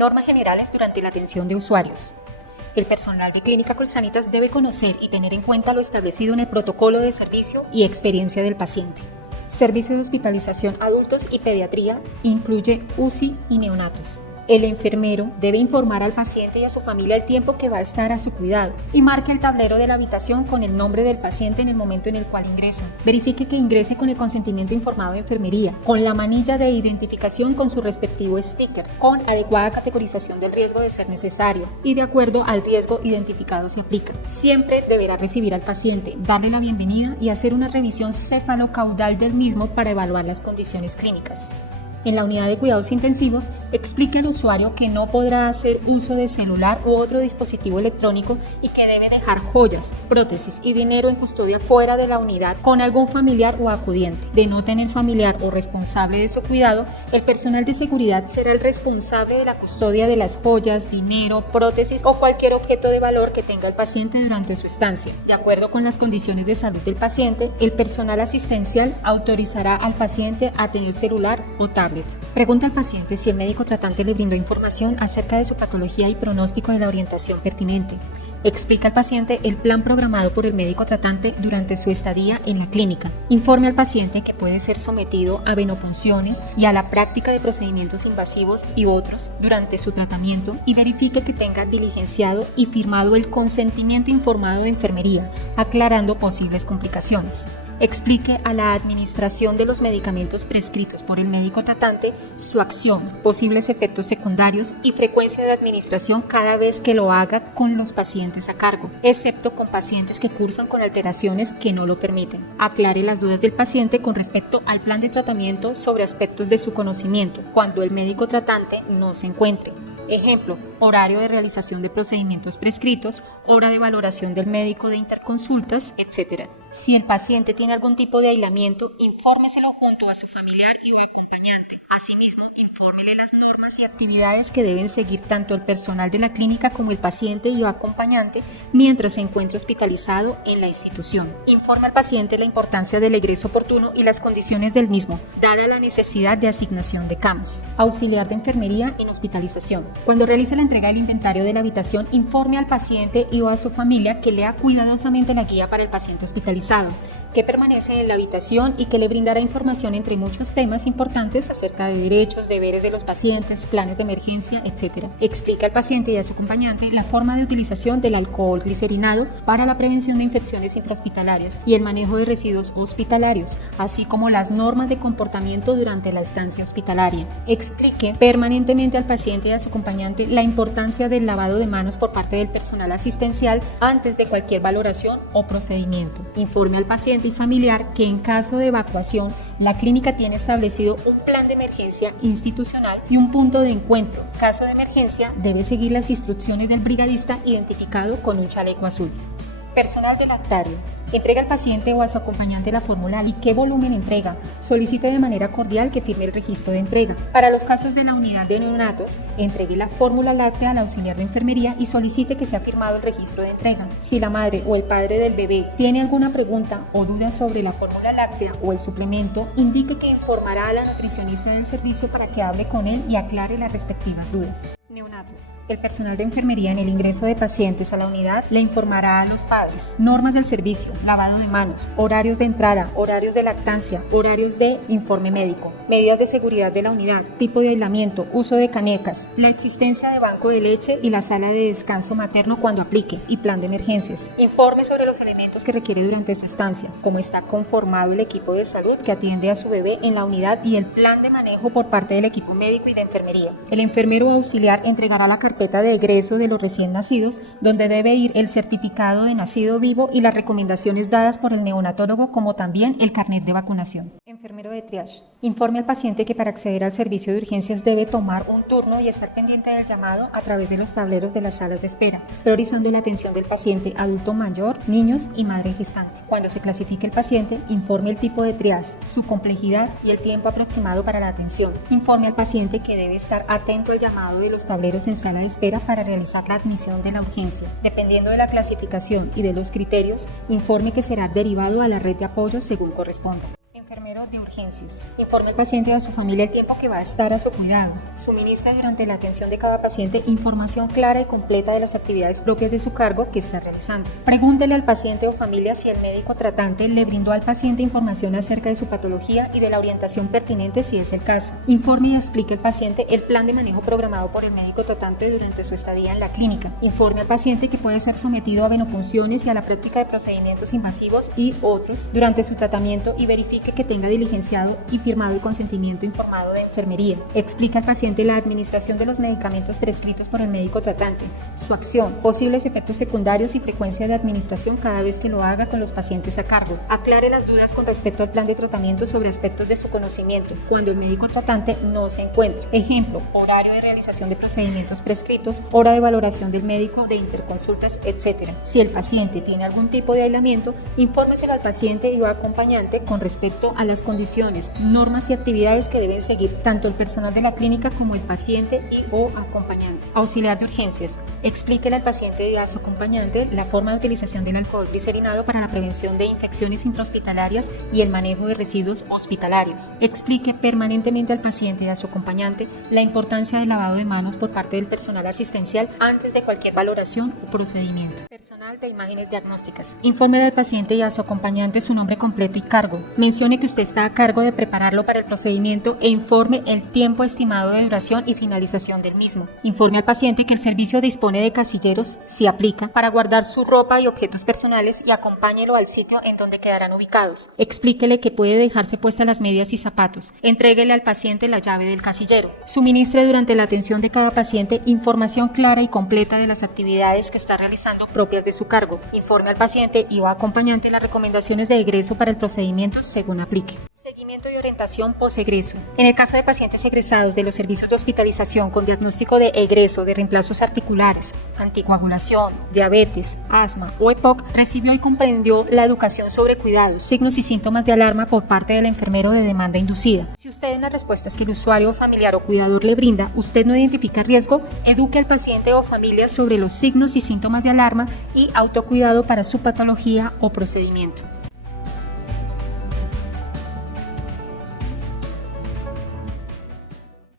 Normas generales durante la atención de usuarios. El personal de Clínica Colsanitas debe conocer y tener en cuenta lo establecido en el protocolo de servicio y experiencia del paciente. Servicio de hospitalización adultos y pediatría incluye UCI y neonatos. El enfermero debe informar al paciente y a su familia el tiempo que va a estar a su cuidado y marque el tablero de la habitación con el nombre del paciente en el momento en el cual ingresa. Verifique que ingrese con el consentimiento informado de enfermería, con la manilla de identificación con su respectivo sticker, con adecuada categorización del riesgo de ser necesario y de acuerdo al riesgo identificado se aplica. Siempre deberá recibir al paciente, darle la bienvenida y hacer una revisión cefalocaudal del mismo para evaluar las condiciones clínicas. En la unidad de cuidados intensivos, explique al usuario que no podrá hacer uso de celular u otro dispositivo electrónico y que debe dejar joyas, prótesis y dinero en custodia fuera de la unidad con algún familiar o acudiente. De no tener familiar o responsable de su cuidado, el personal de seguridad será el responsable de la custodia de las joyas, dinero, prótesis o cualquier objeto de valor que tenga el paciente durante su estancia. De acuerdo con las condiciones de salud del paciente, el personal asistencial autorizará al paciente a tener celular o tablet. Pregunta al paciente si el médico tratante le brindó información acerca de su patología y pronóstico de la orientación pertinente. Explica al paciente el plan programado por el médico tratante durante su estadía en la clínica. Informe al paciente que puede ser sometido a venopunciones y a la práctica de procedimientos invasivos y otros durante su tratamiento y verifique que tenga diligenciado y firmado el consentimiento informado de enfermería, aclarando posibles complicaciones. Explique a la administración de los medicamentos prescritos por el médico tratante su acción, posibles efectos secundarios y frecuencia de administración cada vez que lo haga con los pacientes a cargo, excepto con pacientes que cursan con alteraciones que no lo permiten. Aclare las dudas del paciente con respecto al plan de tratamiento sobre aspectos de su conocimiento cuando el médico tratante no se encuentre. Ejemplo, horario de realización de procedimientos prescritos, hora de valoración del médico de interconsultas, etc. Si el paciente tiene algún tipo de aislamiento, infórmeselo junto a su familiar y o acompañante. Asimismo, infórmele las normas y actividades que deben seguir tanto el personal de la clínica como el paciente y o acompañante mientras se encuentre hospitalizado en la institución. Informe al paciente la importancia del egreso oportuno y las condiciones del mismo, dada la necesidad de asignación de camas. Auxiliar de enfermería en hospitalización. Cuando realice la entrega del inventario de la habitación, informe al paciente y o a su familia que lea cuidadosamente la guía para el paciente hospitalizado, que permanece en la habitación y que le brindará información entre muchos temas importantes acerca de derechos, deberes de los pacientes, planes de emergencia, etc. Explica al paciente y a su acompañante la forma de utilización del alcohol glicerinado para la prevención de infecciones intrahospitalarias y el manejo de residuos hospitalarios, así como las normas de comportamiento durante la estancia hospitalaria. Explique permanentemente al paciente y a su acompañante la importancia del lavado de manos por parte del personal asistencial antes de cualquier valoración o procedimiento. Informe al paciente y familiar que en caso de evacuación, la clínica tiene establecido un plan de emergencia institucional y un punto de encuentro. En caso de emergencia, debe seguir las instrucciones del brigadista identificado con un chaleco azul. Personal de lactario. Entrega al paciente o a su acompañante la fórmula y qué volumen entrega. Solicite de manera cordial que firme el registro de entrega. Para los casos de la unidad de neonatos, entregue la fórmula láctea al auxiliar de enfermería y solicite que sea firmado el registro de entrega. Si la madre o el padre del bebé tiene alguna pregunta o duda sobre la fórmula láctea o el suplemento, indique que informará a la nutricionista del servicio para que hable con él y aclare las respectivas dudas. Neonatos. El personal de enfermería en el ingreso de pacientes a la unidad le informará a los padres normas del servicio, lavado de manos, horarios de entrada, horarios de lactancia, horarios de informe médico, medidas de seguridad de la unidad, tipo de aislamiento, uso de canecas, la existencia de banco de leche y la sala de descanso materno cuando aplique y plan de emergencias. Informe sobre los elementos que requiere durante su estancia, cómo está conformado el equipo de salud que atiende a su bebé en la unidad y el plan de manejo por parte del equipo médico y de enfermería. El enfermero auxiliar entregará la carpeta de egreso de los recién nacidos, donde debe ir el certificado de nacido vivo y las recomendaciones dadas por el neonatólogo, como también el carnet de vacunación. Enfermero de triage. Informe al paciente que para acceder al servicio de urgencias debe tomar un turno y estar pendiente del llamado a través de los tableros de las salas de espera, priorizando la atención del paciente adulto mayor, niños y madre gestante. Cuando se clasifique el paciente, informe el tipo de triage, su complejidad y el tiempo aproximado para la atención. Informe al paciente que debe estar atento al llamado de los tableros en sala de espera para realizar la admisión de la urgencia. Dependiendo de la clasificación y de los criterios, informe que será derivado a la red de apoyo según corresponda. Enfermero de urgencias. Informe al paciente y a su familia el tiempo que va a estar a su cuidado. Suministra durante la atención de cada paciente información clara y completa de las actividades propias de su cargo que está realizando. Pregúntele al paciente o familia si el médico tratante le brindó al paciente información acerca de su patología y de la orientación pertinente si es el caso. Informe y explique al paciente el plan de manejo programado por el médico tratante durante su estadía en la clínica. Informe al paciente que puede ser sometido a venopunciones y a la práctica de procedimientos invasivos y otros durante su tratamiento y verifique que tenga diligenciado y firmado el consentimiento informado de enfermería. Explica al paciente la administración de los medicamentos prescritos por el médico tratante, su acción, posibles efectos secundarios y frecuencia de administración cada vez que lo haga con los pacientes a cargo. Aclare las dudas con respecto al plan de tratamiento sobre aspectos de su conocimiento cuando el médico tratante no se encuentre. Ejemplo, horario de realización de procedimientos prescritos, hora de valoración del médico, de interconsultas, etc. Si el paciente tiene algún tipo de aislamiento, infórmeselo al paciente y o acompañante con respecto a las condiciones, normas y actividades que deben seguir tanto el personal de la clínica como el paciente y o acompañante. Auxiliar de urgencias. Explíquele al paciente y a su acompañante la forma de utilización del alcohol glicerinado para la prevención de infecciones intrahospitalarias y el manejo de residuos hospitalarios. Explique permanentemente al paciente y a su acompañante la importancia del lavado de manos por parte del personal asistencial antes de cualquier valoración o procedimiento. Personal de imágenes diagnósticas. Informe al paciente y a su acompañante su nombre completo y cargo. Mencione que usted está a cargo de prepararlo para el procedimiento e informe el tiempo estimado de duración y finalización del mismo. Informe al paciente que el servicio dispone de casilleros, si aplica, para guardar su ropa y objetos personales y acompáñelo al sitio en donde quedarán ubicados. Explíquele que puede dejarse puestas las medias y zapatos. Entréguele al paciente la llave del casillero. Suministre durante la atención de cada paciente información clara y completa de las actividades que está realizando propias de su cargo. Informe al paciente y o acompañante las recomendaciones de egreso para el procedimiento según aplique. Seguimiento y orientación posegreso. En el caso de pacientes egresados de los servicios de hospitalización con diagnóstico de egreso de reemplazos articulares, anticoagulación, diabetes, asma o EPOC, recibió y comprendió la educación sobre cuidados, signos y síntomas de alarma por parte del enfermero de demanda inducida. Si usted en las respuestas que el usuario, familiar o cuidador le brinda, usted no identifica riesgo, eduque al paciente o familia sobre los signos y síntomas de alarma y autocuidado para su patología o procedimiento.